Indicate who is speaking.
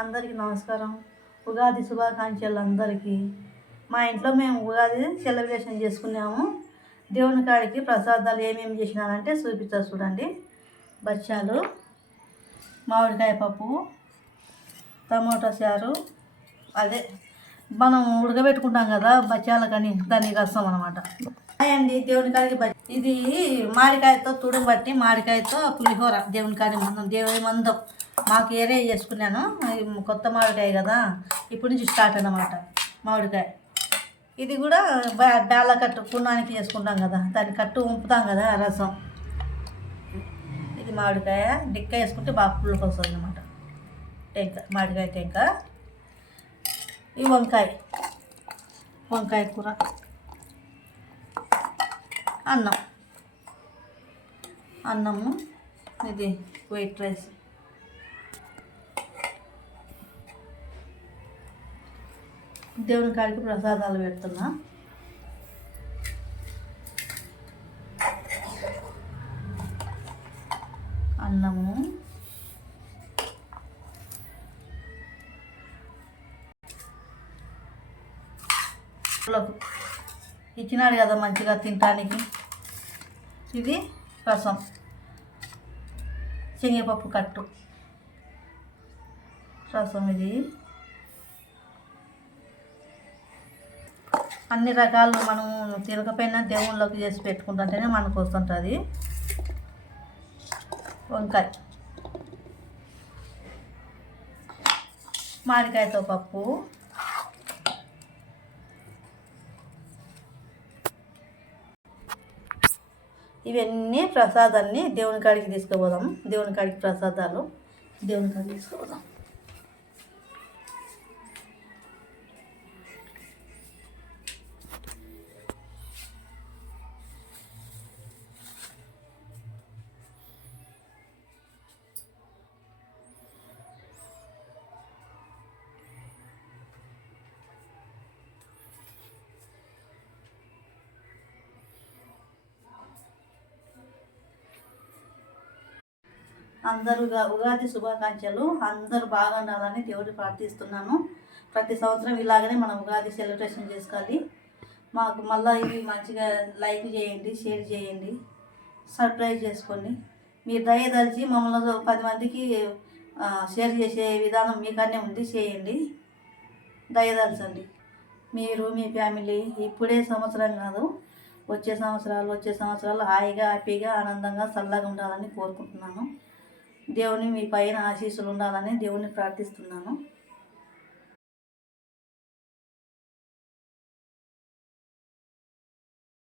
Speaker 1: అందరికీ నమస్కారం. ఉగాది శుభాకాంక్షలు అందరికీ మా ఇంట్లో మేము ఉగాది సెలబ్రేషన్ చేసుకున్నాము. దేవుని కాడికి ప్రసాదాలు ఏమేమి చేసినారంటే చూపిస్తా చూడండి. బచ్చాలు మామిడికాయ పప్పు టమోటా చారు అదే మనం ఉడకబెట్టుకుంటాం కదా బచ్చాలకని దానికి వస్తాం అనమాట అండి దేవుని కాడికి బట్టి ఇది మామిడికాయతో తుడుం బట్టి మామిడికాయతో పులిహోర దేవుని కాడి మందం దేవుని మందం. మాకు ఏరే చేసుకున్నాను కొత్త మామిడికాయ కదా ఇప్పటి నుంచి స్టార్ట్ అన్నమాట మామిడికాయ. ఇది కూడా బేళ్ళ కట్టు పున్నానికి చేసుకుంటాం కదా దాన్ని కట్టు ఉంపుతాం కదా రసం. ఇది మామిడికాయ డిక్క వేసుకుంటే బాగా పుల్లకి వస్తుంది అనమాట టెంక మామిడికాయ టెంక. ఈ వంకాయ వంకాయ కూర. అన్నం. అన్నము ఇది వైట్ రైస్. దేవుని కాడికి ప్రసాదాలు పెడుతున్నా. అన్నము. ఇచ్చినాడు కదా మంచిగా తినటానికి. ఇది రసం. శనగపప్పు కట్టు. రసం ఇది. అన్ని రకాలు మనం తిరగపోయినా దేవుళ్ళకి చేసి పెట్టుకుంటుంటేనే మనకు వస్తుంటుంది. వంకాయ. మామిడికాయతో పప్పు. ఇవన్నీ ప్రసాదాన్ని దేవుని కాడికి తీసుకుపోదాము దేవుని కాడికి ప్రసాదాలు. దేవుని కాడికి తీసుకుపోదాం. అందరూ ఉగాది శుభాకాంక్షలు. అందరూ బాగా ఉండాలని ప్రార్థిస్తున్నాను ప్రతి సంవత్సరం ఇలాగనే మనం ఉగాది సెలబ్రేషన్ చేసుకోవాలి. మాకు మళ్ళీ ఇవి మంచిగా లైక్ చేయండి షేర్ చేయండి సర్ప్రైజ్ చేసుకోండి. మీరు దయదలిచి మమ్మల్ని పది మందికి షేర్ చేసే విధానం మీకనే ఉంది చేయండి. దయదలచండి మీరు మీ ఫ్యామిలీ ఇప్పుడే సంవత్సరం కాదు వచ్చే సంవత్సరాలు వచ్చే సంవత్సరాలు హాయిగా హ్యాపీగా ఆనందంగా చల్లగా ఉండాలని కోరుకుంటున్నాను దేవుని మీ పైన ఆశీస్సులు ఉండాలని దేవుని ప్రార్థిస్తున్నాను.